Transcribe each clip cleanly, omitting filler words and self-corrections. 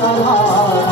Hare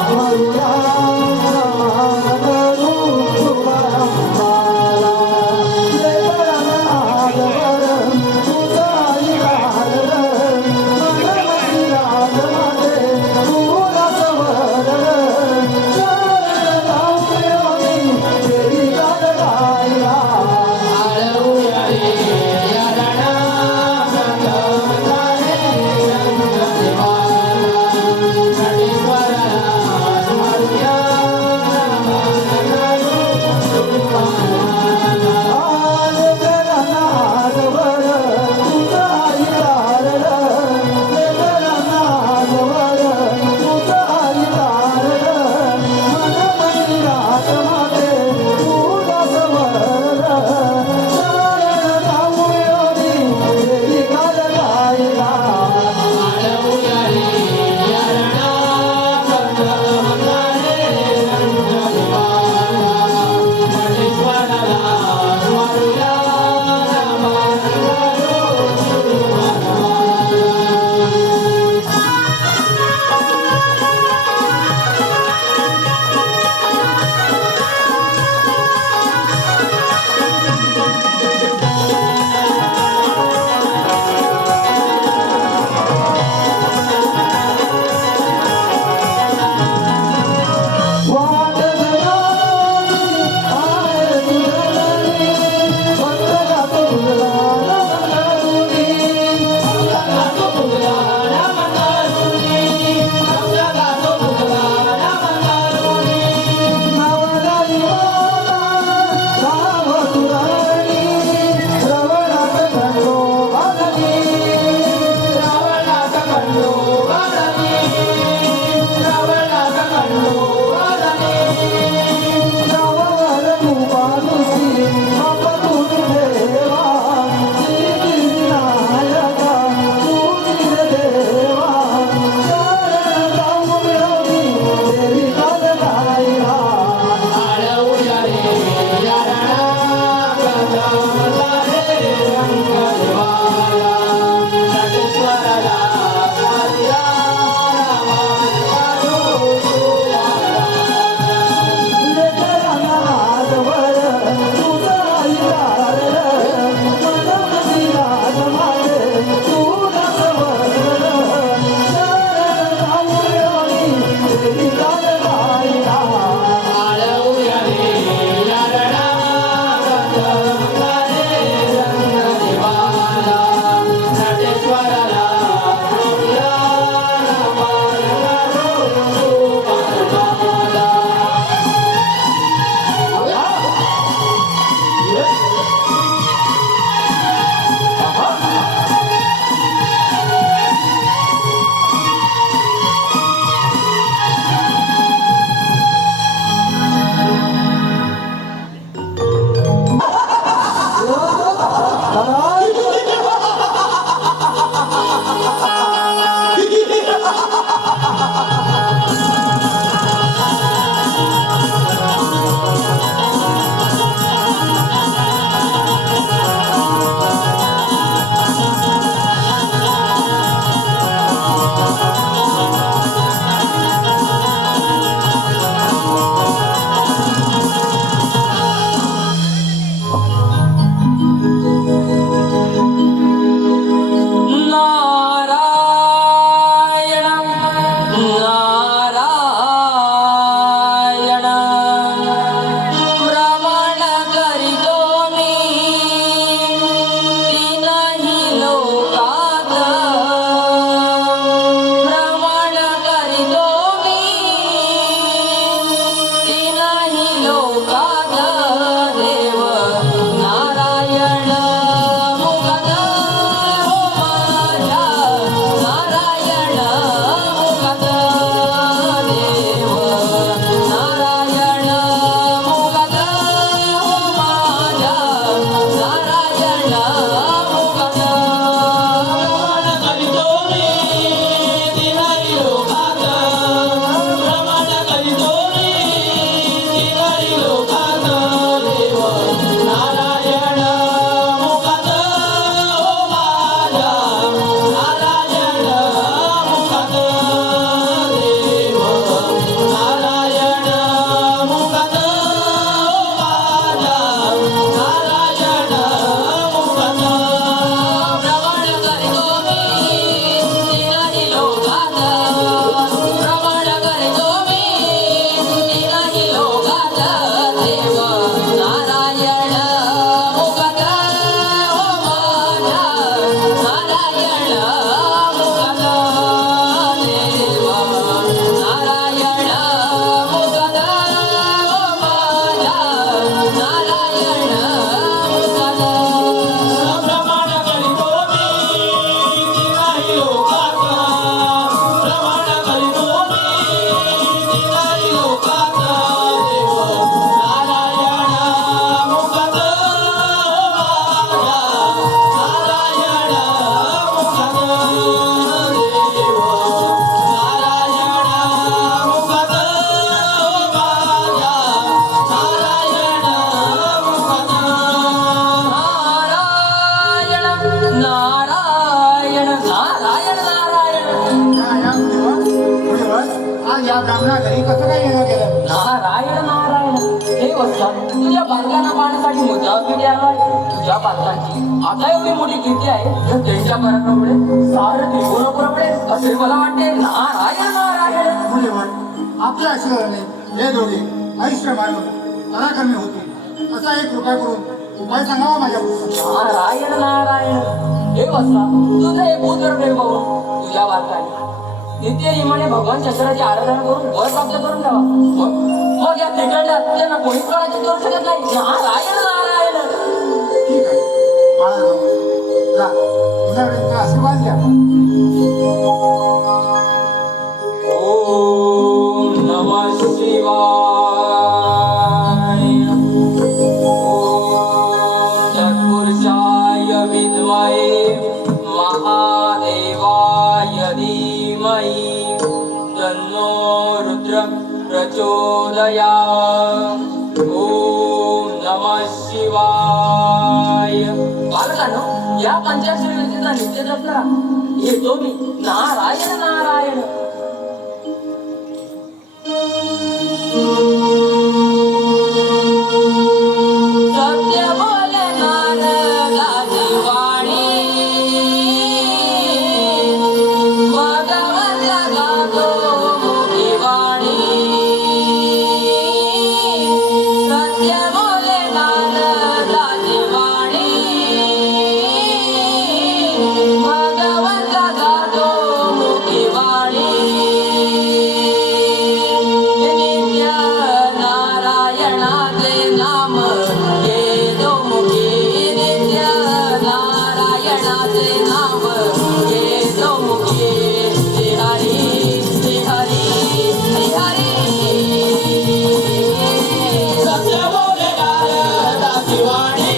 आज या ब्राह्मणा घरी कसं काय येणं केलं? नारायण नारायण हे वत्सा, तुझ्या बांधकांना पाहण्यासाठी मुद्दापिढी आलाय. तुझ्या बांधकांची आता एवढी मोठी कीर्ती आहे तर त्यांच्या मरणामुळे सारं त्रिपुरा पुरवडे असे मला वाटते. नारायण नारायण मुले म्हण आपल्या आशीर्वादाने हे दोघे आयुष्य मानव पराक्रमी होतील असा एक कृपा करून उपाय सांगावा माझ्या पुत्राला. नारायण नारायण हे वत्सा, तुझं हे पुत्र प्रेम पाहून तुझ्या बांधकांनी नित्य नियमाने भगवान शंकराची आराधना करून वर प्राप्त करून द्यावा. मग या तिकडल्या त्यांना कोणीच करायची करू शकत नाही. नारायण नारायण ठीक आहे बाळा जाऊ जा तुझ्याकडे आशीर्वाद घ्या. ओम नमः शिवाय. ओम तत्पुरुषाय विद्महे महादेवाय धीमहि तन्नो रुद्र प्रचोदयात्. ओम नमः शिवाय. बालकांनो, या पंचाक्षरी विद्येचा नित्य जप करा. येतो मी. नारायण नारायण. सत्य बोले नारदाची वाणी, भगवंत गातो मुखी वाणी. सत्य बोले नारदाची वाणी, भगवंत गातो मुखी वाणी. नित्य नारायणाचे नाम घेतो मुखी. नित्य नारायणाचे नाम घेतो मुखी. श्री हरी श्री हरी श्री हरी. सत्य बोले नारदाची वाणी,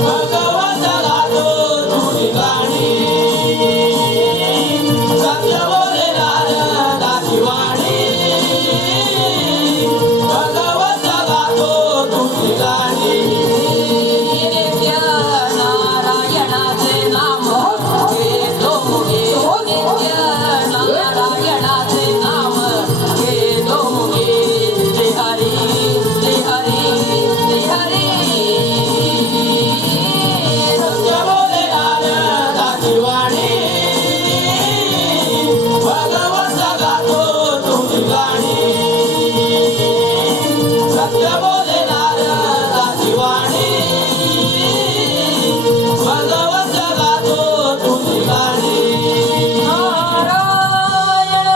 भगवंत गातो तुझी गाणी. सत्य बोले नारदाची वाणी, भगवंत गातो तुझी गाणी. नित्य नारायणाचे नाम घेतो मुखे. नित्य नारायणाचे नाम घेतो मुखे. श्री हरी श्री हरी श्री हरी. सत्य बोले नारदाची वाणी, भगवंत गातो तुझी गाणी. सत्य बोले नारदाची वाणी, भगवंत गातो तुझी गाणी. नारायण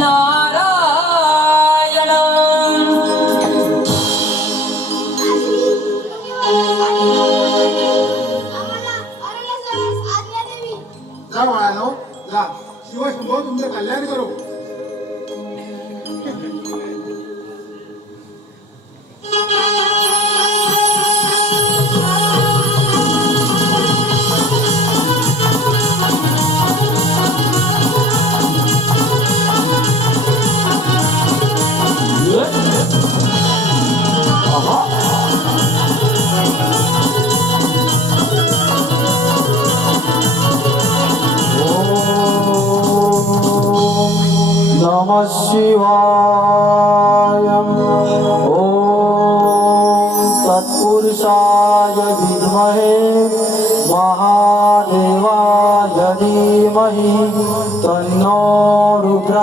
नारायण. जा बाळानो जा शिवशंभो तुमचं कल्याण करू. नमः शिवाय. ओम तत्पुरुषाय विद्महे महादेवाय धीमहि तन्नो रुद्र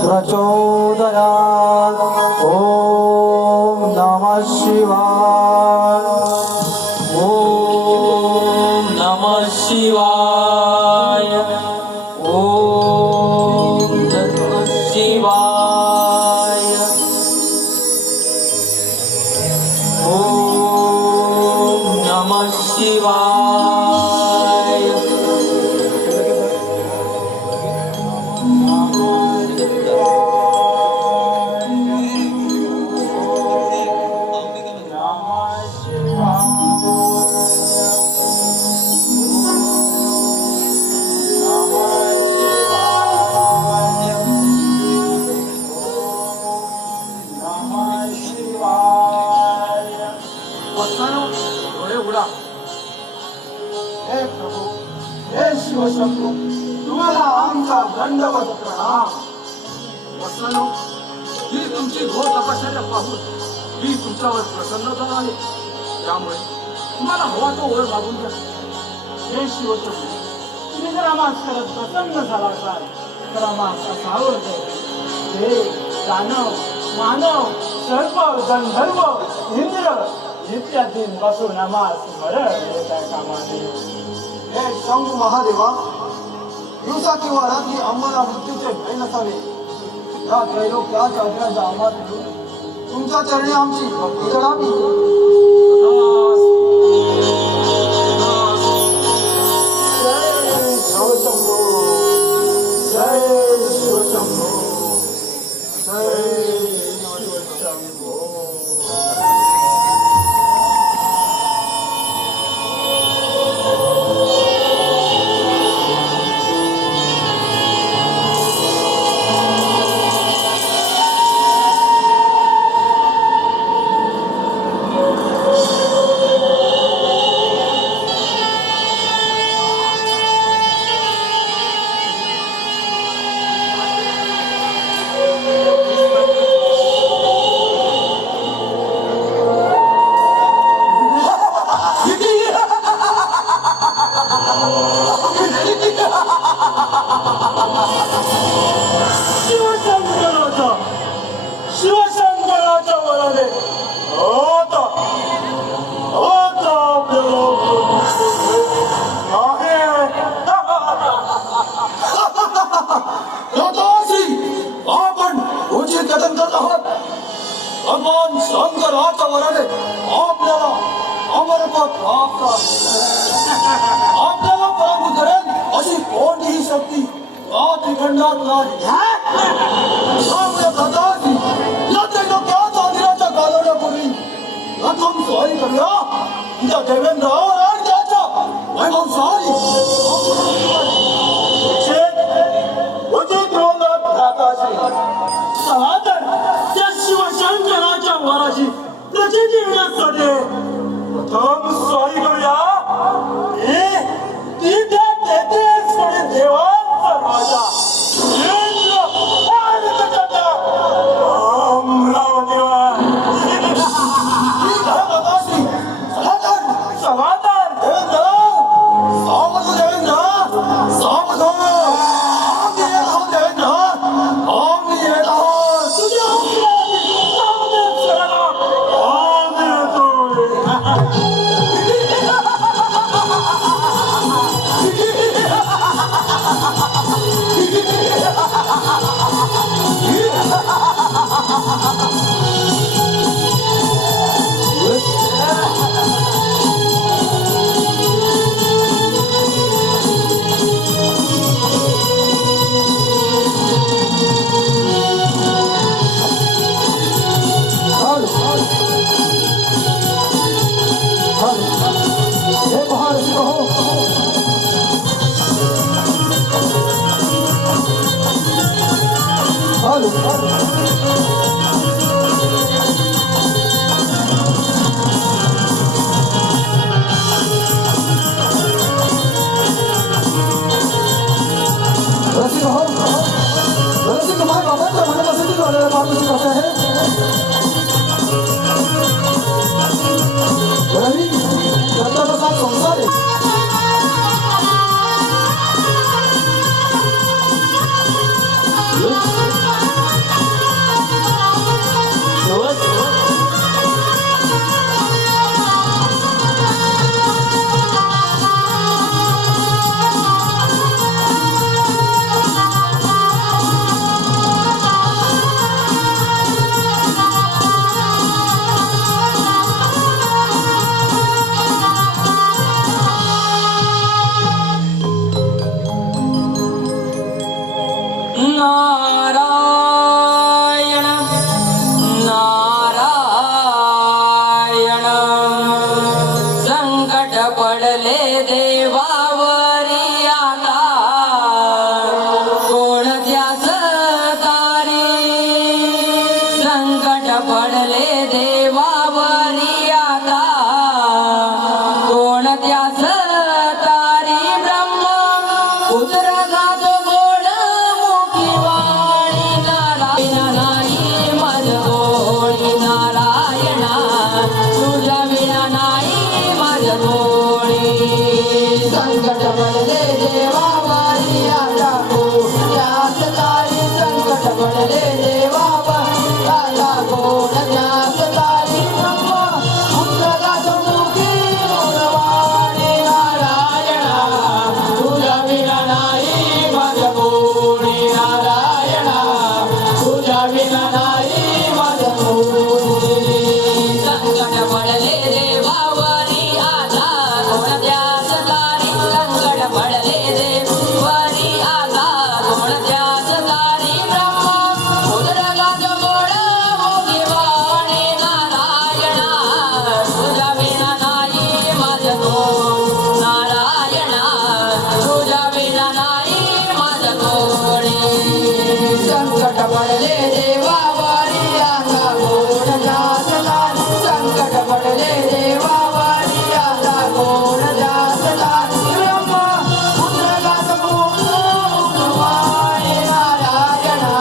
प्रचोदयात्. ओम नमः शिवाय. ओम नमः शिवाय. ओम नमः शिवाय. ओम नमः शिवाय. हे प्रभू हे शिवशंभू तुम्हाला आमचा दंडवत प्रणाम. वत्सानो, ही तुमची घोर तपश्चर्या पाहून मी तुमच्यावर प्रसन्न झालो आहे. त्यामुळे तुम्हाला हवा तो वर मागून घ्या. हे शिवचंद्र, तुम्ही जर आम्हाला खरंच प्रसन्न झाला असाल तर आम्हाला सावरते. हे दानव, मानव, सर्प, गंधर्व, इंद्र इत्यादींपासून आम्हाला स्मरण येत्या कामा नये. हे शंभू महादेवा, दिवसा किंवा रात्री आम्हाला मृत्यूचे भय नसावे. या त्रैलोक्याच्या अभ्याचा आम्हाला तुमच्या चरणी आमची भक्ती करावी. जय शिवशंभो, जय शिवशंभो, जय शिवशंभो. शिवशंकराच्या शिवशंकराच्या वराने आता आता आपण उचित कथन करत आहोत. भगवान शंकराच्या वराने आपल्याला अमरपद प्राप्त आपल्याला पराभूत करेल अशी कोणतीही शक्ती या त्रिखंडात नाही. त्यामुळे दादाजी या त्रैलोक्याच्या अधिराच्या घालवण्यापूर्वी प्रथम स्वारी करूया त्या देवेंद्रावर आणि त्याच्या वैभवशाली सनातन त्या शिवशंकराच्या वराशी प्रचिती येण्यासाठी प्रथम स्वारी करूया. ती त्या तेथेच कोणी देवांचा राजा इंद्र आणि त्याच्या अमरावतीवर. सनातन देवेंद्र, सावध देवेंद्र, सावध. आम्ही येत आहोत देवेंद्र, आम्ही येत आहोत. तुझ्या अमरावती सगळ्यांना आम्ही येतोय. हे महारथी हो, रसिक हो, रसिक तुम्हारे बाबा मनापासून झालेला माणूस कसा आहे. रवी त्याचा कसा संसार आहे. नारायण नारायण संकट पडले देवावरी आता कोण त्यास तारी. संकट पडले देवावरी आता कोण त्यास तारी. ब्रह्म पुत्र गातो गोड मुखी वाणी. संकट पडले देवावरी आता कोण जाचला संकट पडले देवावरी आता कोण जाचला ब्रह्मा पुत्रगात पुत्रवाय नारायणा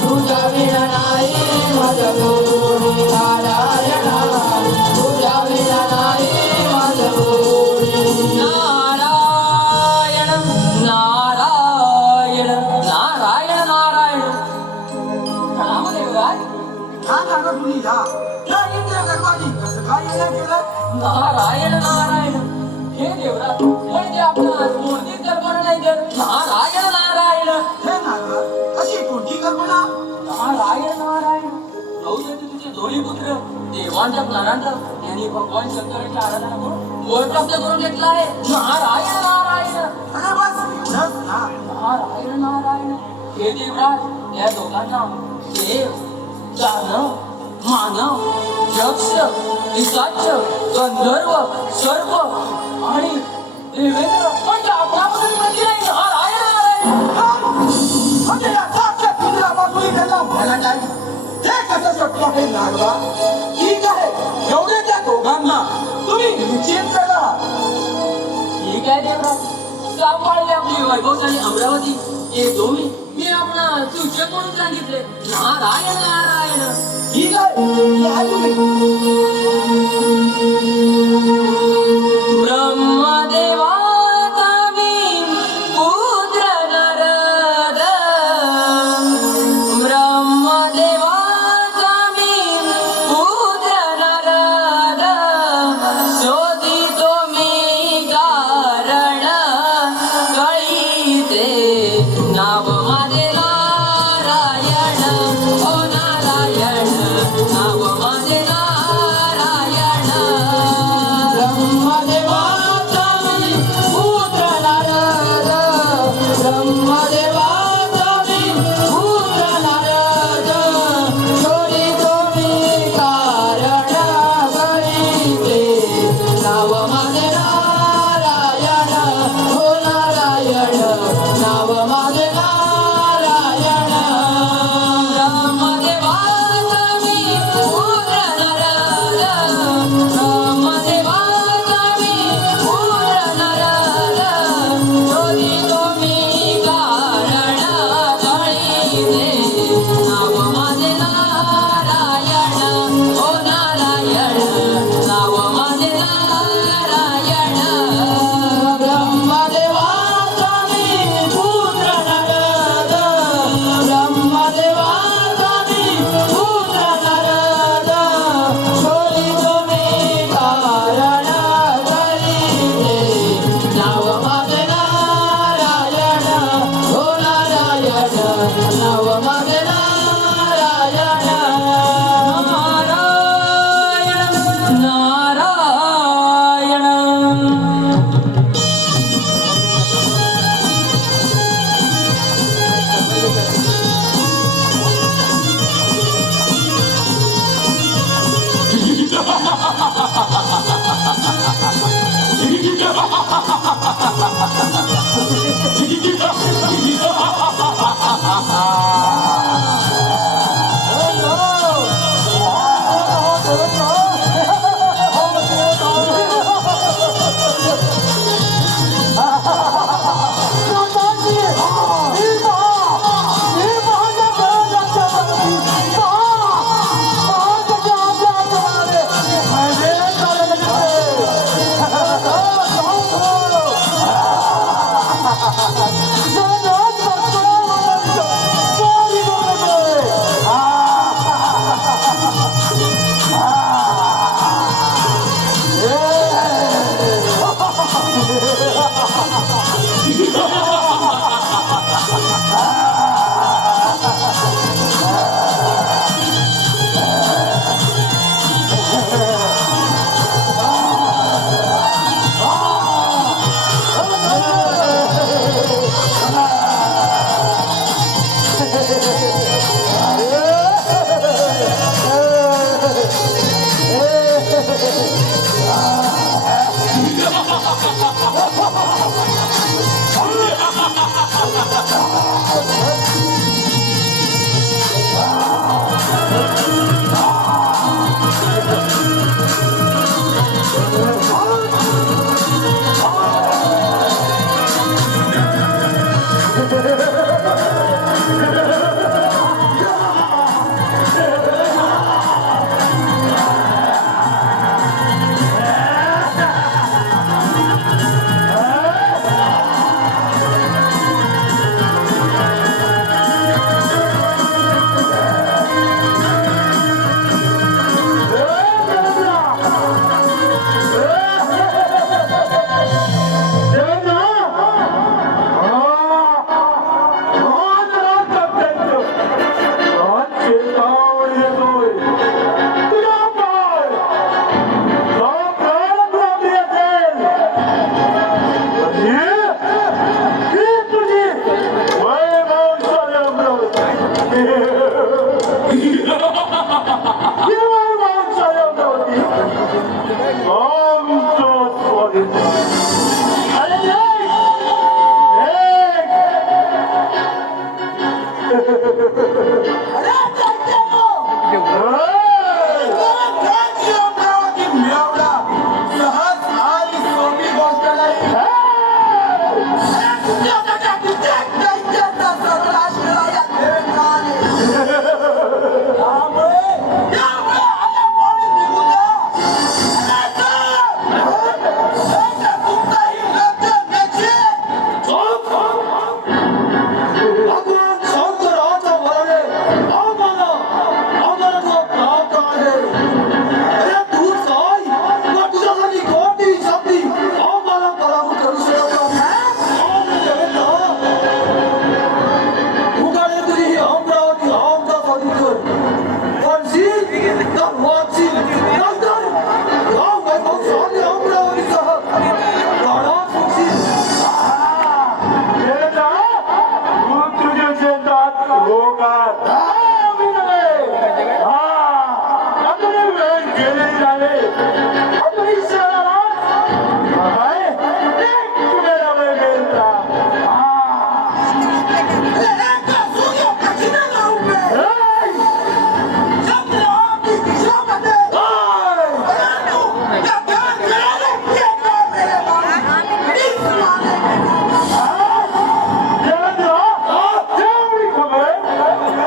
तुझ्या विना नाही माझ कोणी नारायणा तुझ्या विना नाही माझ कोणी नारायण नारायण नारायण नारायण रामदेवराज या नागा तुम्ही या इंद्र गर्भाने कसं काय येणं केलं नारायण नारायण हे देवराज म्हणजे आपणास कोणतीच कल्पना नाही तर नारायण नारायण हे नागा अशी कोणती कल्पना नारायण नारायण राहू तुझे दोन्ही पुत्र देवांच्या ज्ञानांतर यांनी भगवान शंकराची आराधना करून वर प्राप्त करून घेतला आहे नारायण नारायण अरे बस एवढंच ना नारायण नारायण हे देवराज या दोघांना देव दानव मानव यक्ष पिशाच गंधर्व सर्प आणि देवेंद्र म्हणजे आपल्याबद्दल म्हणजे नाही नारायण नारायण म्हणजे या साक्षात इंद्रापासून त्यांना मला काय हे कसं शक्य आहे नागवा ठीक आहे एवढे त्या दोघांना तुम्ही निश्चित करा ठीक आहे देवराज सांभाळली आपली वैभवशाली अमरावती हे दोन्ही मी आपला सूचक म्हणून सांगितले नारायण नारायण ठीक आहे या तुम्ही ब्रह्मदेवाचा मी पुत्र नारद ब्रह्मदेवाचा मी पुत्र नारद शोधितो मी कारण कळीते नाव माझे नारायण ओ नारायण नाव माझे नारायण ब्रह्मदेवाचा मी पुत्र नारद ब्रह्मदेवाचा मी पुत्र नारद शोधितो मी कारण कळीते नाव माझे नारायण हो नारायण नाव माझे नारायण ब्रह्मदेवाचा मी पुत्र नारद ब्रह्मदेवाचा मी पुत्र नारद शोधितो मी कारण कळीते नाव माझे नारायण ओ नारायण नाव माझे नारायण ब्रह्मदेवाचा मी पुत्र नारद ब्रह्मदेवाचा मी पुत्र नारद शोधितो मी कारण कळीते नाव माझे नारायण हो नारायण नाव माझे नारायण नारायण नारायण Oh,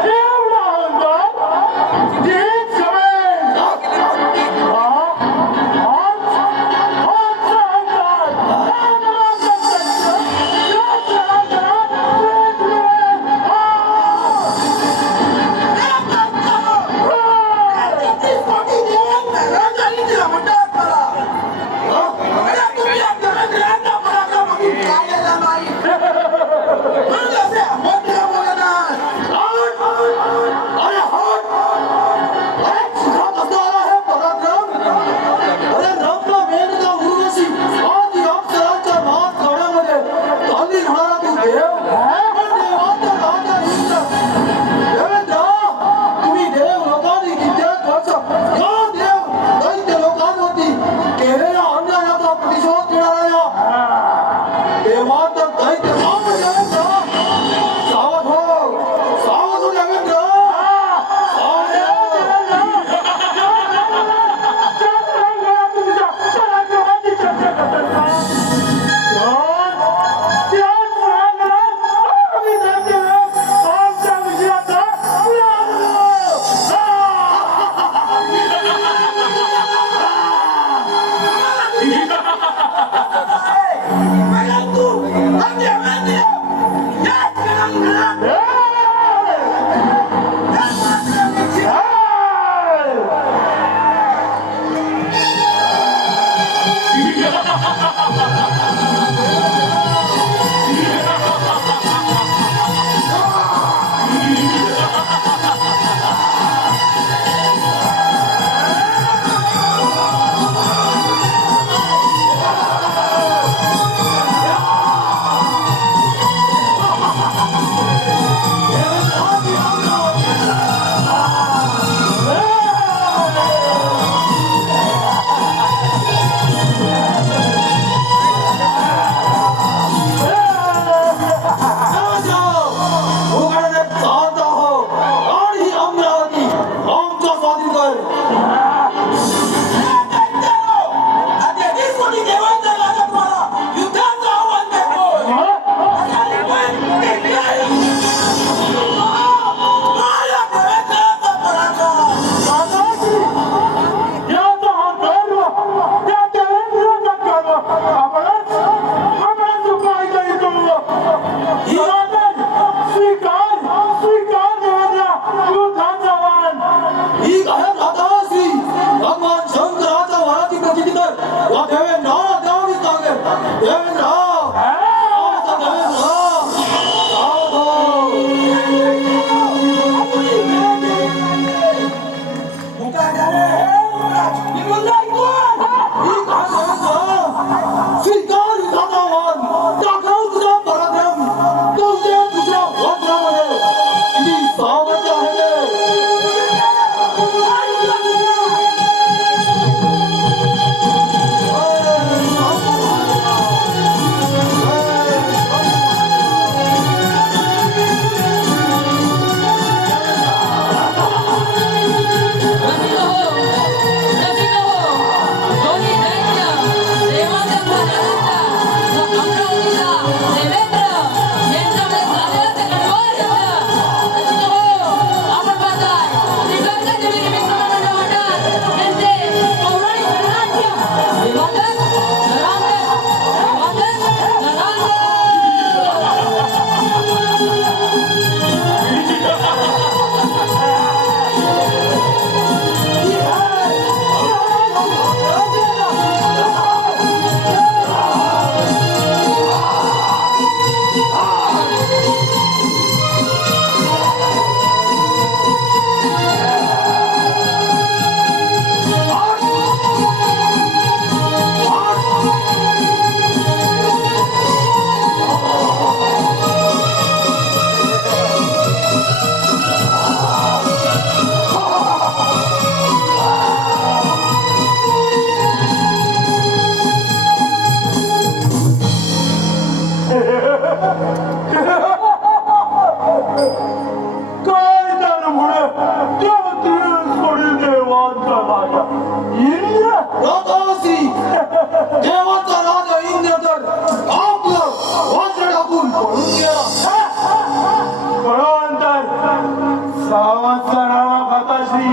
Yeah. देवांचा राजा इंद्र राजासी देवाचा राजा इंद्र तर आपलं वज्र टाकून पळून गेला. कळवंतर सावंतराला भाताश्री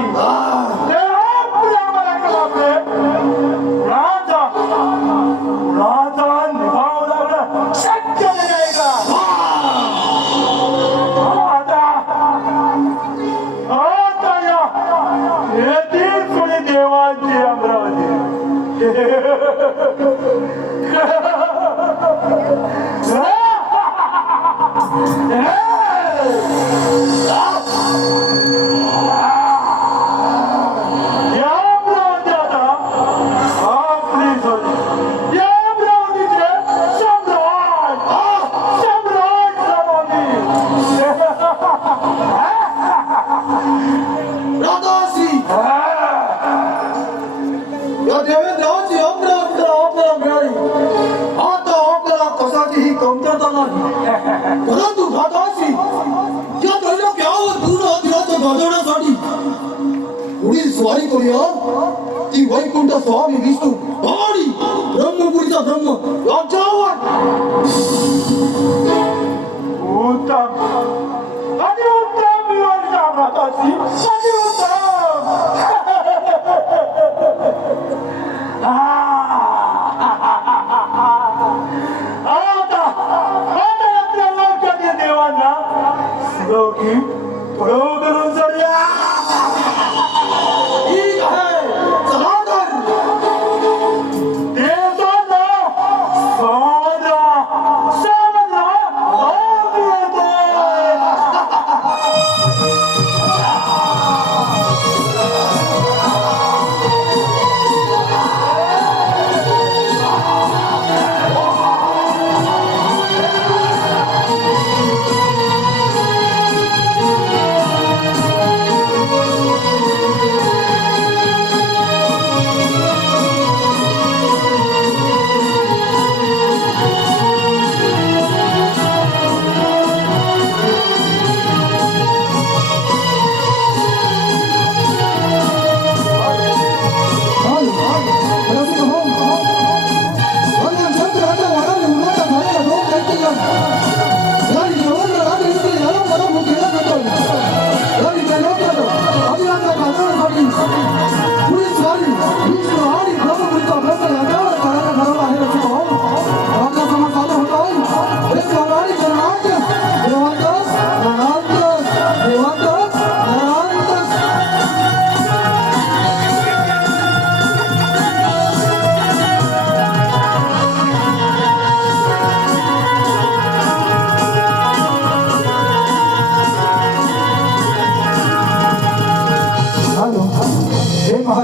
राजा राजा निभाव लागला शक्य नाही का आता येतील कोणी देवांची अमरावती राजासी या देवेंद्राची अमरावतीला आपल्याला मिळाली. आता आपल्याला कशाचीही कमतरता नाही. परंतु राजासी या त्रैलोक्यावर पूर्ण अधिराज्य गाजवण्यासाठी पुढील स्वारी करूया. ती वैकुंठ स्वामी विष्णू आणि ब्रह्मपुरीचा ब्रह्म यांच्यावर. उत्तम अतिउत्तम योजना भ्राताश्री अतिउत्तम आता आपल्या लोकांच्या देवांना सुलोकी पळव करून चढल्या. ठीक आहे, चला तर. देवांना समुद्र समुद्र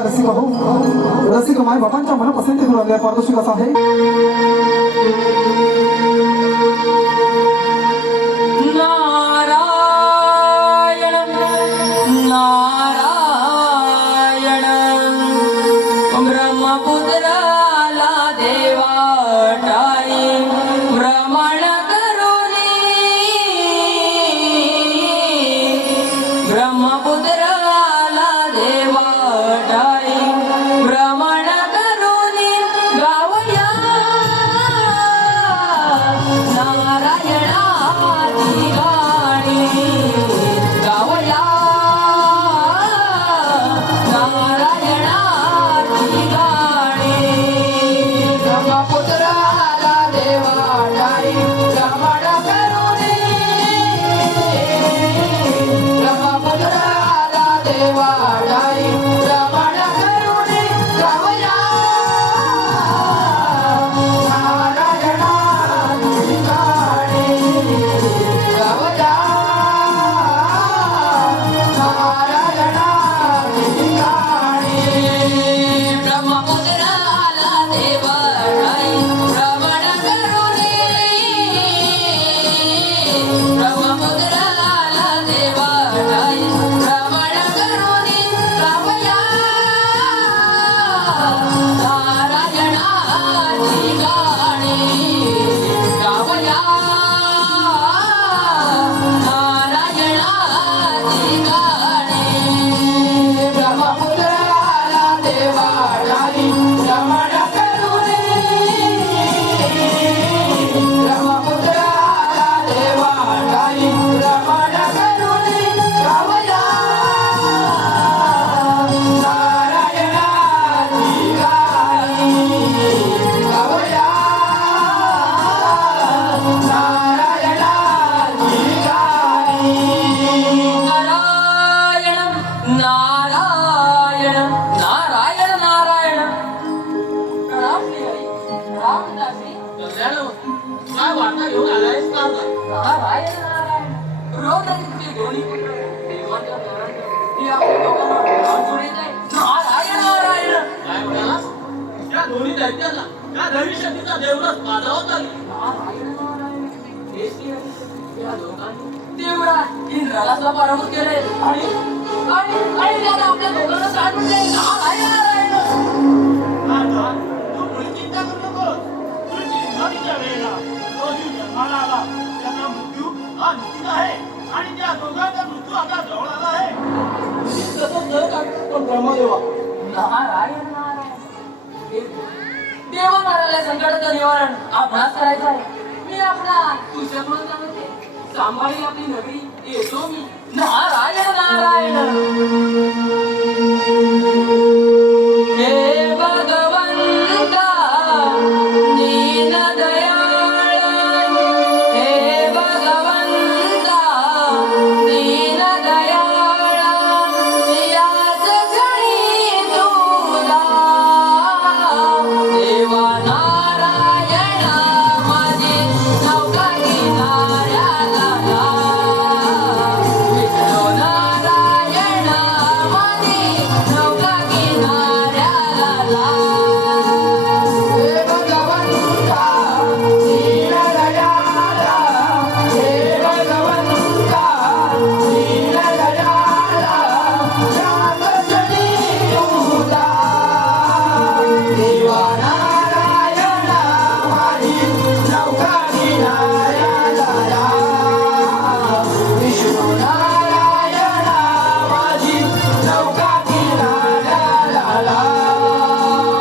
रसिक हो रसिक माय बाबांच्या मनपसंती करू लागल्या पारदर्शक असा आहे. नारायण नारायण ब्रह्मपुत्राला देवाटाई भ्रमण करुणी ब्रह्मपुत्राला देवाटाई भ्रमण करुणी गावया नारायणाची गाणी गावया नारायणाची गाणी ब्रह्मपुत्राला देवाटाई भ्रमण करुणी ब्रह्मपुत्राला आता घेऊन आलायस का आता? नारायण नारायण रोज आणि तुझे दोन्ही पुत्र देवांच्या घरात हे आपल्या लोकांना जोडे जाय नारायण नारायण काय म्हणाला? या दोन्ही दैत्यांना या भविष्यतीचा देवरस पाजावत आली. नारायण नारायण हेच ते आहे. या दोघांनी तेवढा इंद्राला पराभूत केले आणि त्याला आपल्या दोघांना काढून दे नारायण नारायण आता तू पुढे चिंता करू नकोस. तुझी नदीच्या वेळेला तो जीव जन्माला आला त्याचा मृत्यू हा निश्चित आहे आणि त्या दोघांचा मृत्यू आता जवळ आला आहे. तसं कर का पण ब्रह्मदेवा नारायण नारायण देवा नारायण संकटाचं निवारण आपणास करायचं आहे. मी आपला तुझ्या म्हणून सांगते सांभाळी आपली नगरी येतो मी नारायण नारायण हे भगवंता दीन दयाळ हे भगवंता दीन दयाळ याच क्षणी तुला देवा नारायण माझी नौका किनाऱ्याला ला. विष्णू नारायण माझी नौका किनाऱ्याला ला. हे भगवंता दीन दयाळ हे भगवंता दीन दयाळ शांत जनी तुला देवा नारायण माझी नौका किनाऱ्याला ला. विष्णू नारायण माझी नौका किनाऱ्याला ला.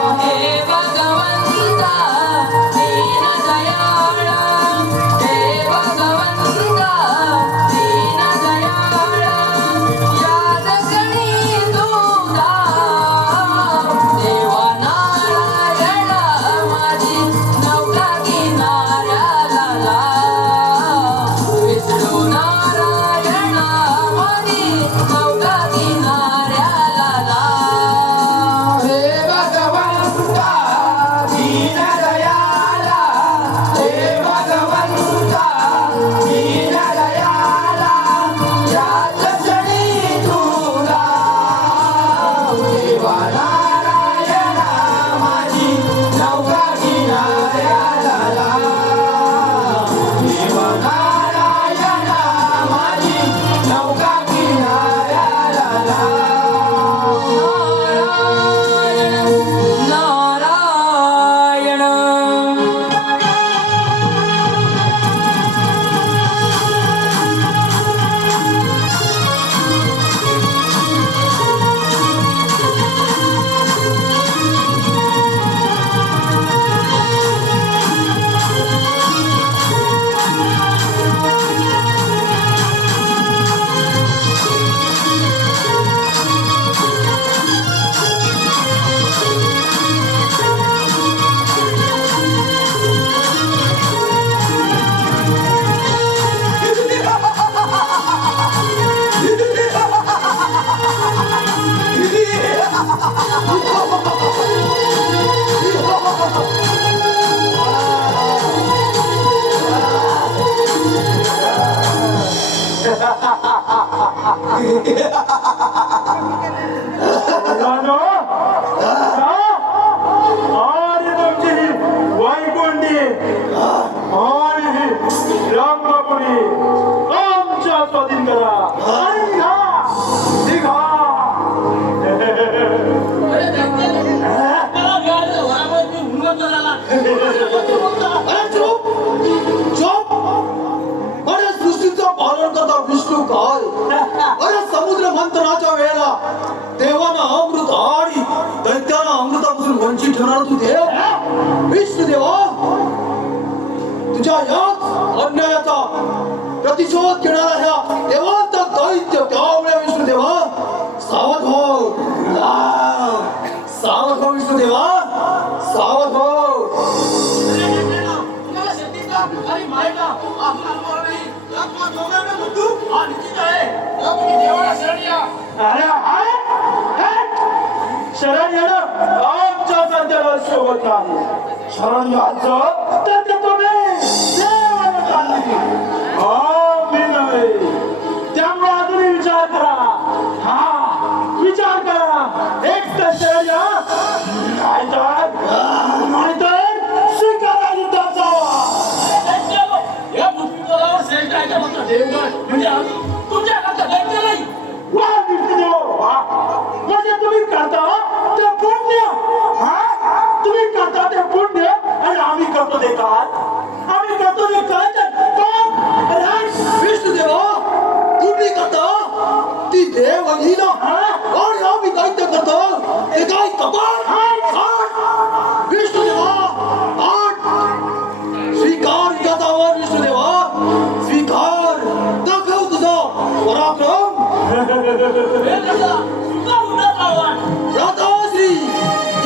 हे भगवंता दीन दयाळ हे भगवंता दीन दयाळ याच क्षणी तुला देवा नारायण माझी नौका किनाऱ्याला ला. विष्णू नारायण माझी नौका किनाऱ्याला ला. हे भगवंता दीन दयाळ हे भगवंता दीन दयाळ याच क्षणी तुला देवा नारायण माझी नौका किनाऱ्याला ला. देवा नारायण माझी नौका किनाऱ्याला ला. नारायण रानो, आणि तुमची ही वाईकुंडी आणि ही रामबापुरी आमच्या स्वाधीन करा आणि घ्या, निघा. त्याला मिळालेल्या वरामुळे मी हुंगत झाला. अरे चुप चुप अरे सृष्टीचं पालन करता विष्णू काय अरे समुद्र मंथनाच्या वेळेला देवानं अमृत आणि दैत्यानं अमृतापासून वंचित ठरवणार तू देव विष्णू देवा तुझ्या याच अन्यायाचा प्रतिशोध घेणारा ह्या देवांत दैत्य त्यामुळे विष्णू देवा सावध हो सावध हो विष्णू देवा सावध हो. तुम्हाला शेतीचा आणि मायेचा आपला अनुभव नाही. या तुम्हा दोघांना मृत्यू हा निश्चित आहे. या तुम्ही देवाला शरण या. अरे हाय शरण येणं आमच्या सध्याला शोभत नाही. शरण घ्यायचं तर ते तुम्ही देवाला नाही मी नव्हे त्यामुळे अजूनही विचार करा विचार करा एक तर शर्या नाहीतर स्वीकारा युद्धाचा या पृथ्वीतलावर श्रेष्ठ आहे मात्र देवगड म्हणजे आम्ही तुमच्या करता दैत्य नाही. वा विष्णुदेव वा म्हणजे तुम्ही करता ते पुण्य तुम्ही करता ते पुण्य आणि आम्ही करतो ते काय आम्ही करतो ते काय विष्णुदेवा तुम्ही करता ती देव आणि आणि आम्ही दैत्य करतो ते काय कपाळ विष्णुदेवा स्वीकार गदावर विष्णुदेवा स्वीकार दाखव तुझा पराक्रम राधाश्री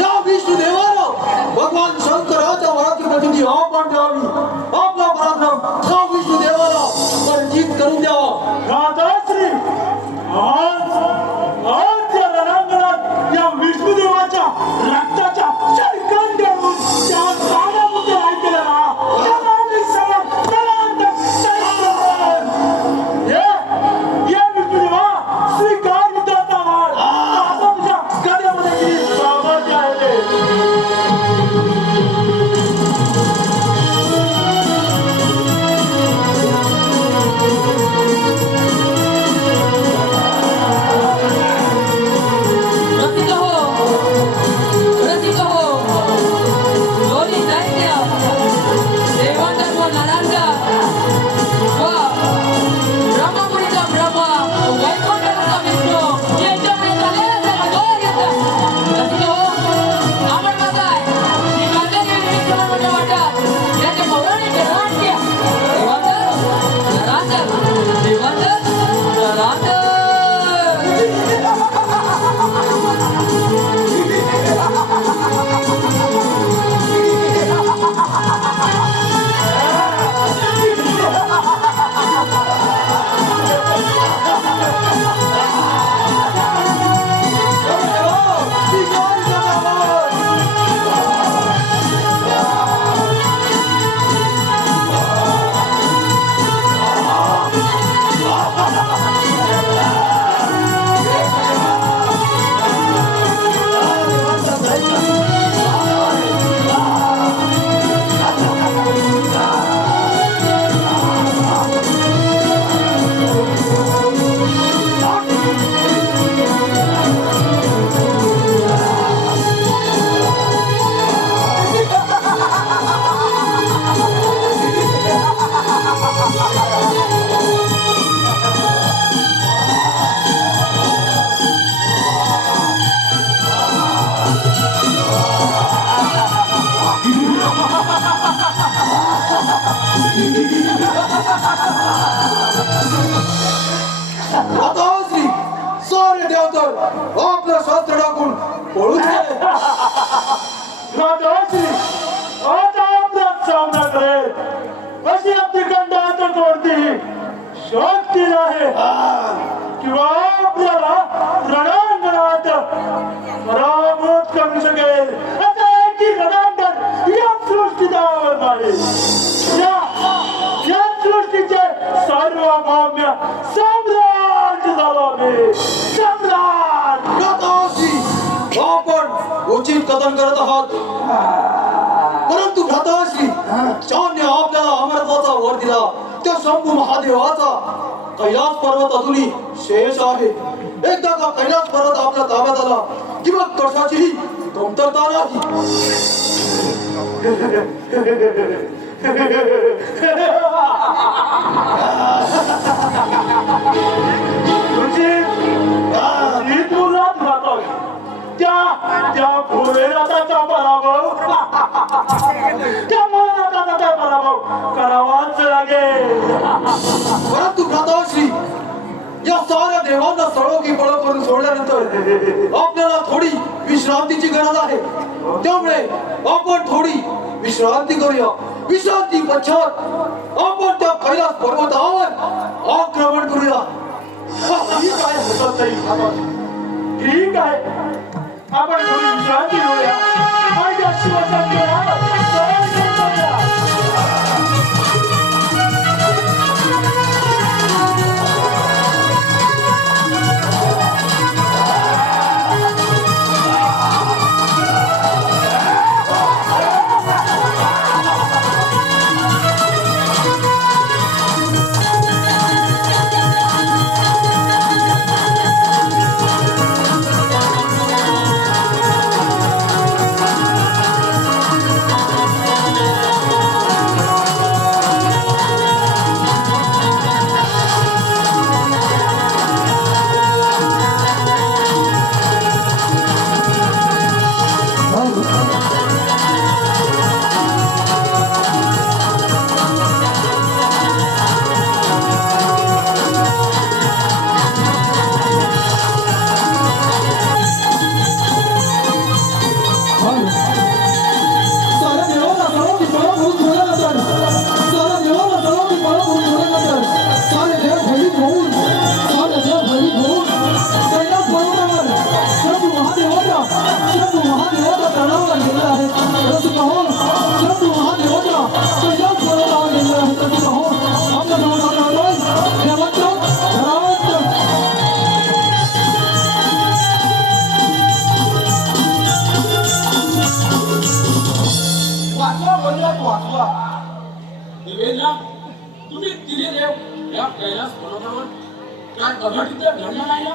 या विष्णुदेवाला भगवान शंकराच्या वराची प्रसिद्धी आपण द्यावी आपला पराक्रम या विष्णुदेवाला परिचित करून द्यावा राधाश्री आज या रणांगणात या विष्णुदेवाच्या रक्ताच्या शर्कंड देऊन त्या कानामध्ये ऐकलं ना त्याला आम्ही समोर ये विष्णुदेवा स्वीकार युद्धाचा वाळ आता तुझ्या गद्यामध्ये किती सामर्थ्य आहे ते रसिक हो दोन्ही दैत्य देवांतर्व नरांचा व ब्रह्मपुरीचा ब्रह्मा वैकुंठाचा विष्णू यांच्यामुळे झालेला सर्व दोष येतात. रसिक हो आपण बघाय ही मातेची विष्णू म्हणजे वाटत याचे पौराणिक नाट्य देवांतर राधाश्री सारे देवतर आपलं शास्त्र टाकून पळून गेले. राधाश्री आता आपलाच सामना करेल अशी आपली कंड आता कोणती शक्ती नाही किंवा आपल्याला रणांगणात पराभूत करू शकेल आता की रणांगण या सृष्टीवर नाही या सृष्टीचे सार्वभौम्य सम्राट झालो मी सम्राट राधाश्री आपण उचित कथन करत आहात परंतु भ्राताश्री ज्याने आपल्याला अमरत्वाचा वर दिला त्या शंभू महादेवाचा कैलास पर्वत अजूनही शेष आहे एकदा का कैलास पर्वत आपल्या ताब्यात आला किंवा कशाचीही कमतरता नाही त्या भोलेनाथाचा पराभव त्या भोलेनाथाचा पराभव करावाच लागेल परंतु भ्राताश्री या साऱ्या देवांना सळोगी पळो करून सोडल्यानंतर आपल्याला थोडी विश्रांतीची गरज आहे त्यामुळे आपण थोडी विश्रांती करूया विश्रांती पश्चात आपण त्या कैलास पर्वतावर आक्रमण करूया ठीक आहे होतं तरी ठीक आहे आपण थोडी विश्रांती घेऊया आणि त्या शिवशक्तीला सरण करूया. कघटीतल्या घडलं नाही ना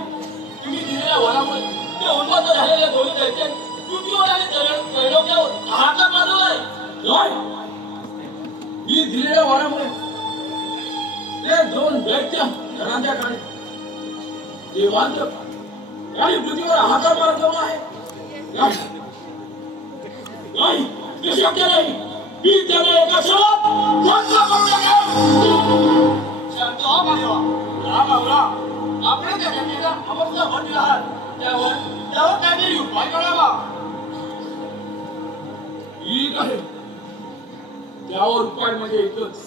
तुम्ही दिलेल्या वरामुळे ते उन्मत्त झालेल्या दोन्ही दैत्य पृथ्वीवर आणि त्रैलोक्यावर हातात माजवलाय नाही मी दिलेल्या वरामुळे ते दोन दैत्य घरांच्या काळी देवांत आणि पृथ्वीवर हातात माजवला आहे नाही ते शक्य नाही मी त्याला एका क्षणात ध्वंस करून टाकेन शांत हो महादेवा राम आवरा आपण त्या घटनेला अमरचा भर दिला आहात त्यावर काहीतरी उपाय करावा ठीक आहे त्यावर उपाय म्हणजे एकच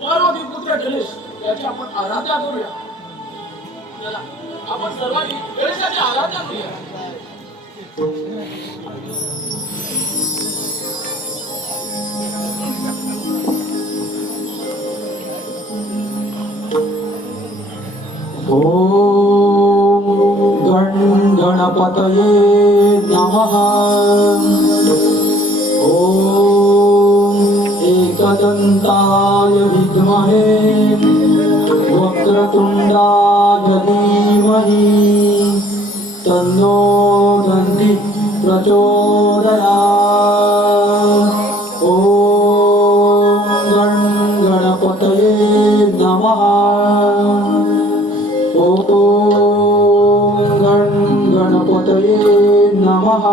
पार्वती पुत्र गणेश याची आपण आराधना करूया चला आपण सर्वांनी गणेशाची आराधना करूया ओम गणपतये नमः ओम एकदन्ताय विद्महे वक्रतुण्डाय धीमहि तन्नो दन्ति प्रचोदयात् ओम गणपतये नमः ओम गणपतये नमः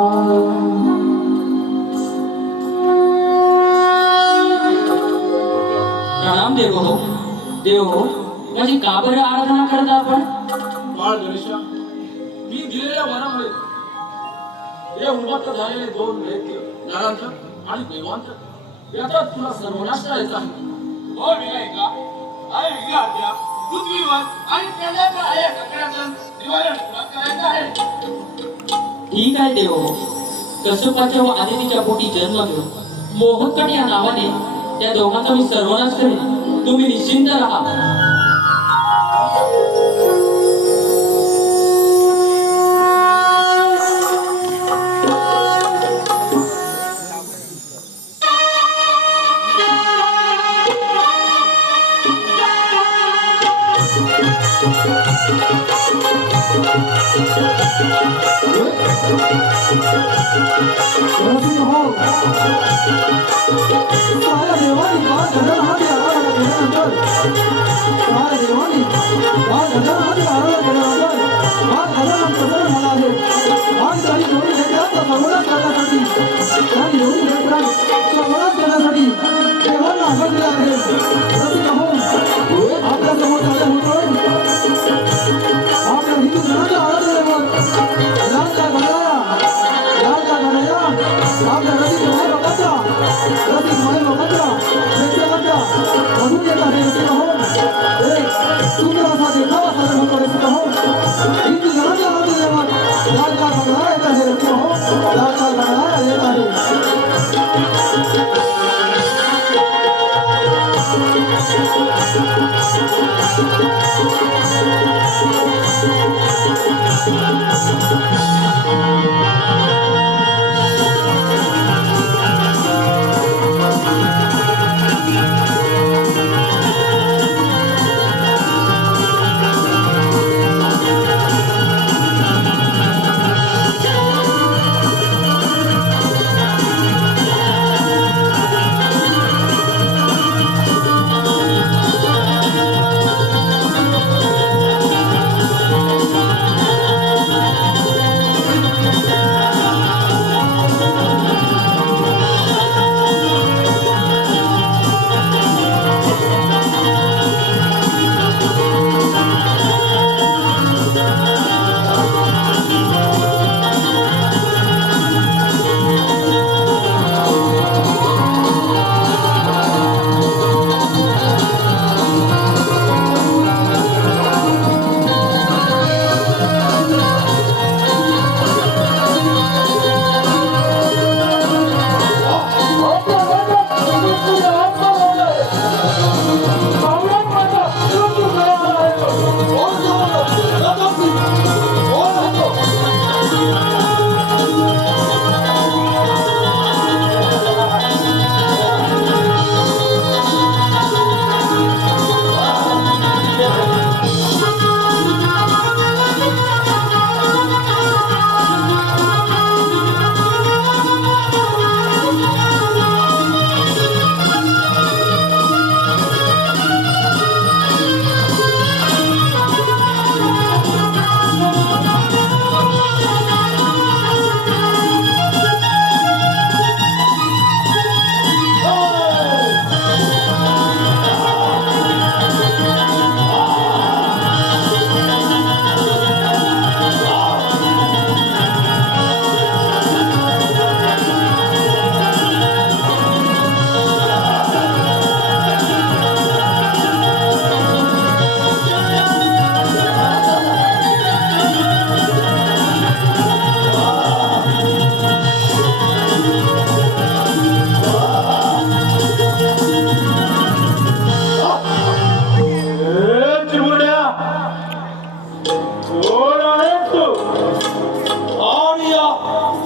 प्रणाम देव हो माझी का बरं आराधना करता आपण बाळ गणेशा मी दिलेल्या वरामुळे हे उन्मत्त झालेले दोन दैत्य नरांत आणि देवांत याचा तुला सर्वनाश करायचा आहे हो विनायका आणि विघ्नाद्या पृथ्वीवर आणि प्रजाच्या आया सगळ्यांचं निवारण करायचं आहे ठीक आहे देव हो कश्यपाच्या व आदितीच्या पोटी जन्म घेऊन मोहकट या नावाने त्या दोघांचा मी सर्वनाश करेन तुम्ही निश्चिंत राहा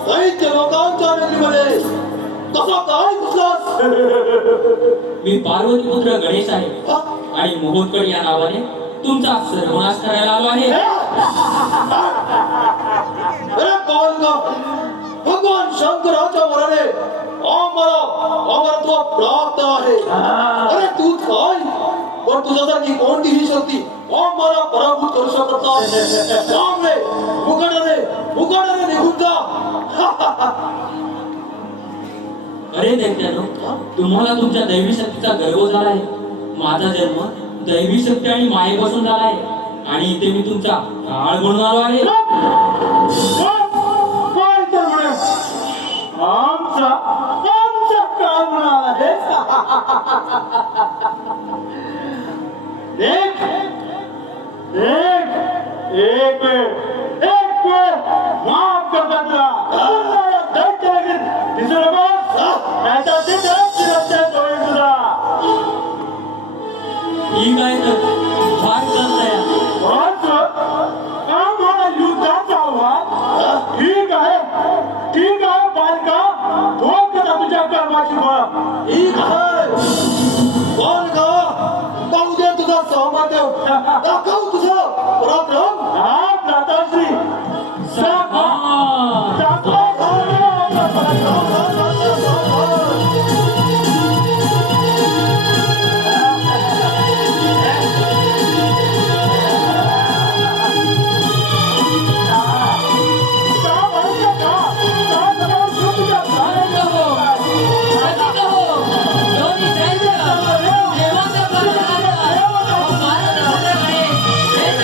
दैत्य लोकांच्या नगरीमध्ये कसा काय घुसलास? मी पार्वतीपुत्र गणेश आहे आणि मोहोदकड या नावाने तुमचा सर्वनाश करायला आलो आहे. अरे पालका, भगवान शंकराच्या वराने आम्हाला अमरत्व प्राप्त आहे. अरे तू काय, पण तुझ्यासारखी कोणतीही शक्ती आम्हाला पराभूत करू शकत नाही. त्यामुळे उघडणे निघून जा. अरे दैत्यानो, तुम्हाला तुमच्या दैवी शक्तीचा गर्व झाला आहे. माझा जन्म दैवी शक्ती आणि मायेपासून झाला आहे आणि इथे मी तुमचा काळ म्हणून आलो आहे. काय तर म्हणे आमचा काळ म्हणाला आहे. देख देख एक वेळ माफ करता तुला. पुन्हा या दैत्य नगरीत दिसू नकोस. नाहीतर तिथेच रस्त्यात होईल तुझा. ही काय तर फार चालतंय. आम्हाला युद्धाचा आव्हान ठीक आहे बालका. ठोक तुझ्या कर्माची फळ. ठीक आहे पालका, पाहू दे तुझा सामर्थ्य. दाखव तुझं पराक्रम. हा भ्राताश्री हा. Hey!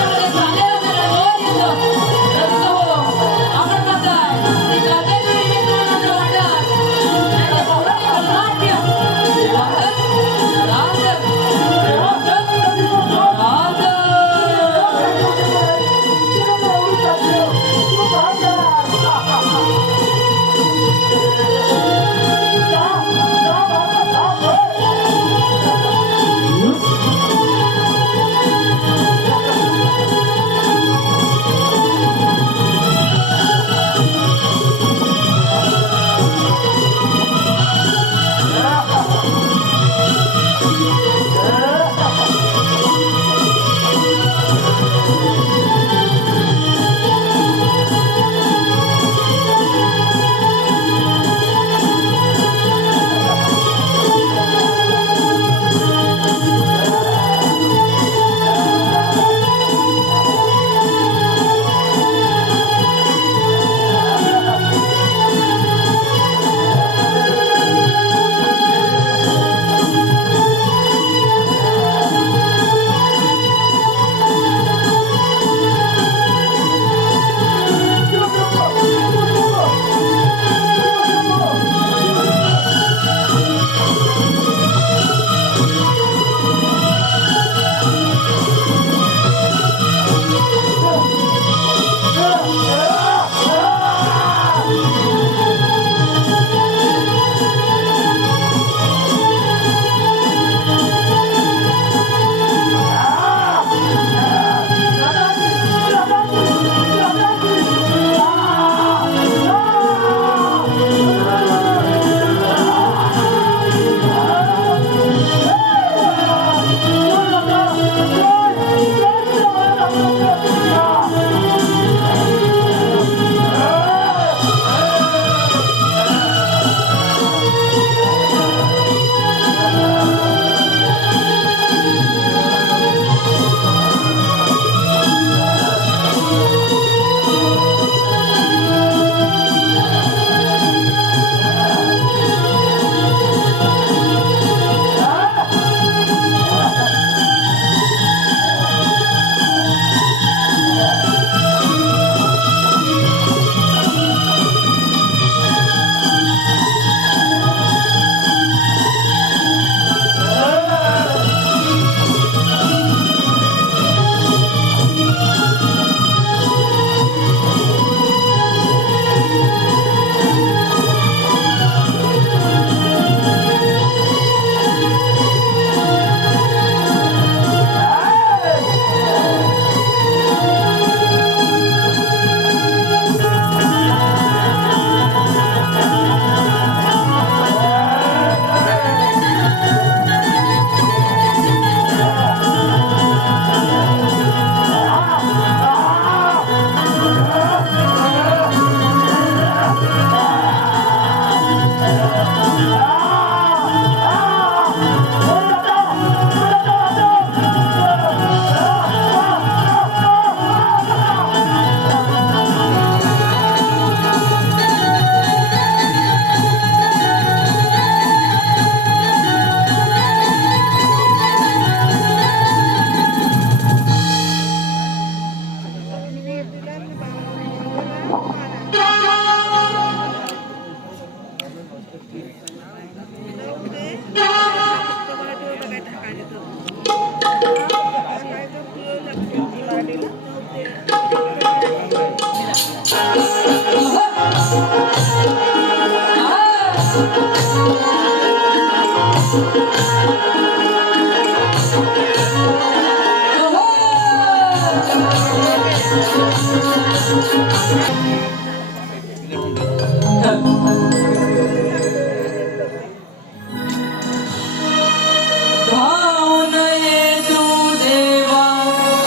धावून ये तू देवा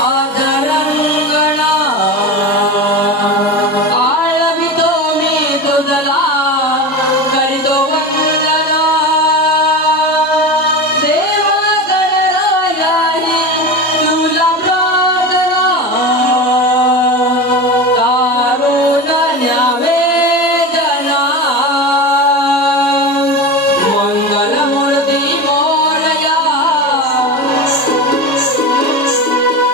आदरंगणा, आळवितो मी तुझला करितो वंदना. देवा गणरायाही तुला प्रार्थना, दारुण न्यावे जना. मंगलमूर्ती मोरया,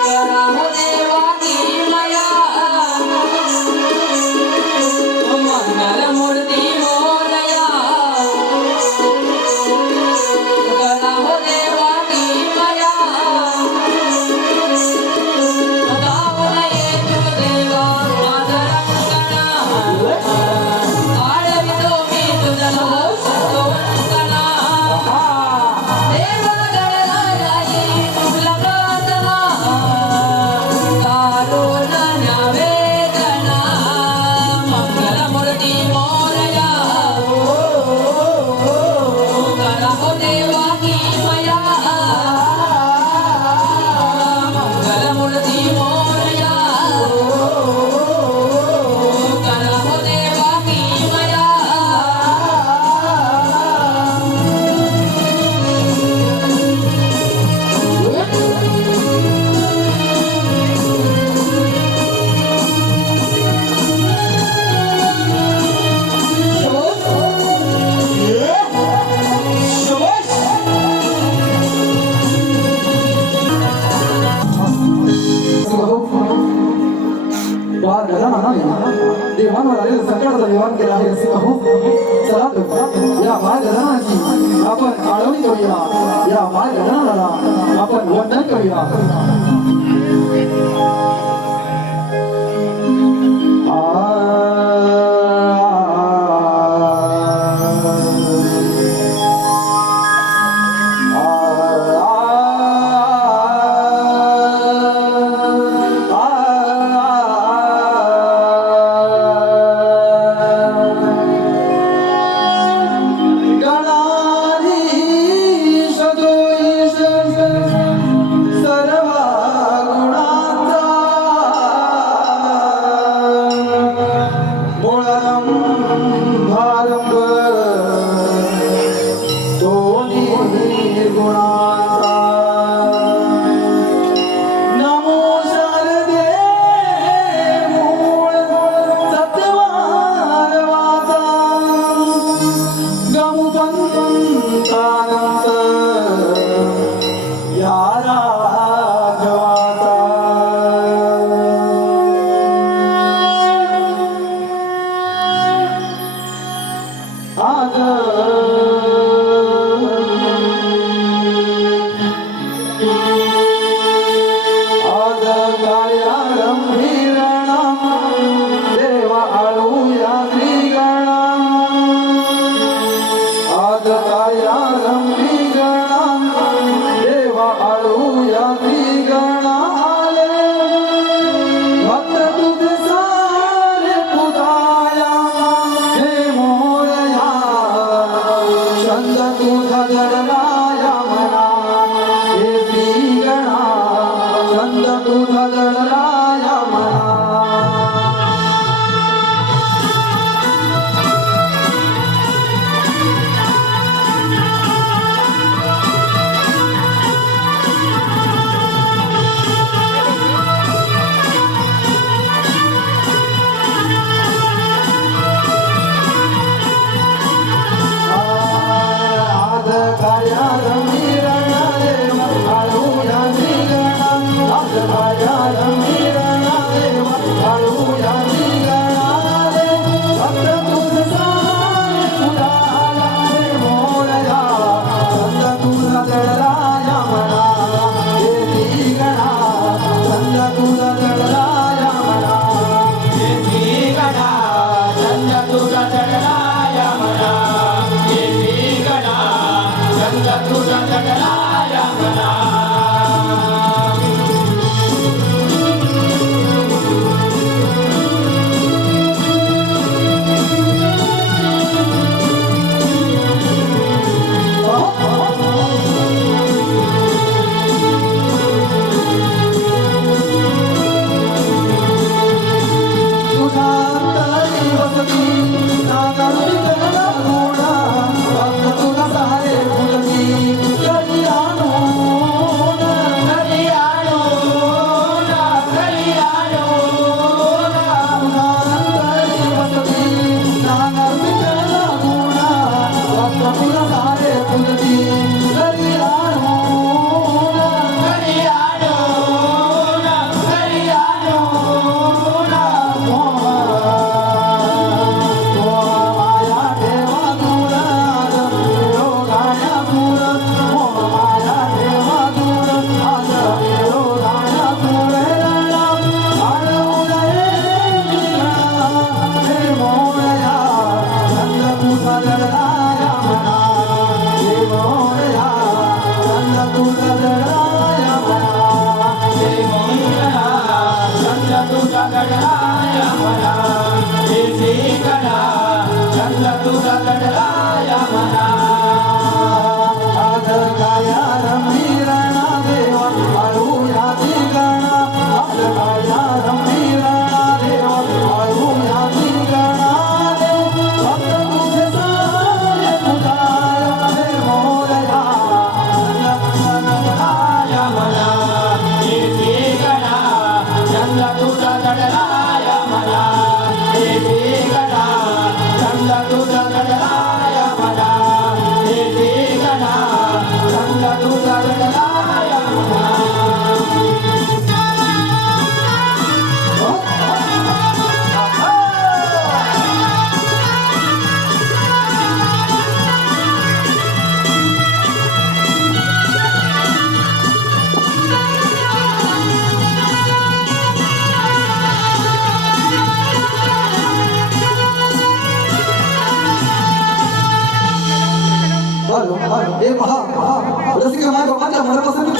कराहो देवा किमया. मंगलमूर्ती मोरया, कराहो देवा किमया. धावून ये तू देवा आदरंगणा, आळवितो मी तुझला करतो वंदना. देवा गणरायाही तुला प्रार्थना, दारुण न्यावे जना. मंगलमूर्ती मोरया, कराहो देवा किमया. मंगलमूर्ती मोरया, कराहो देवा किमया. बाळ गजाननाने देवांवर आलेलं संकटाचं निवारण केलं आहे असे कहू. चला तर या बाळ गजाननाची आपण आळवणी करूया, या बाळ गजाननाला आपण वंदन करूया. गणाधीश सर्वा मना येथे गणा चंद्र तुझा दडला या मना आज काया रमीरणा देवा आळूया गणा आज काया रमीरणा देवा आळूया गणा भक्त तुझे सारे पुजारे मोरया या मना येथे गणा चंद्र तुझा दडला या मना येथे गणा चंद्र तुझा दडला या मना येथे गणा चंद्र तुझा दडला या मना हे पहा रसिक माय बाबांच्या मनापासून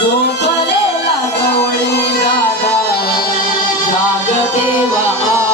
झोपलेला गवळी दादा जागते वा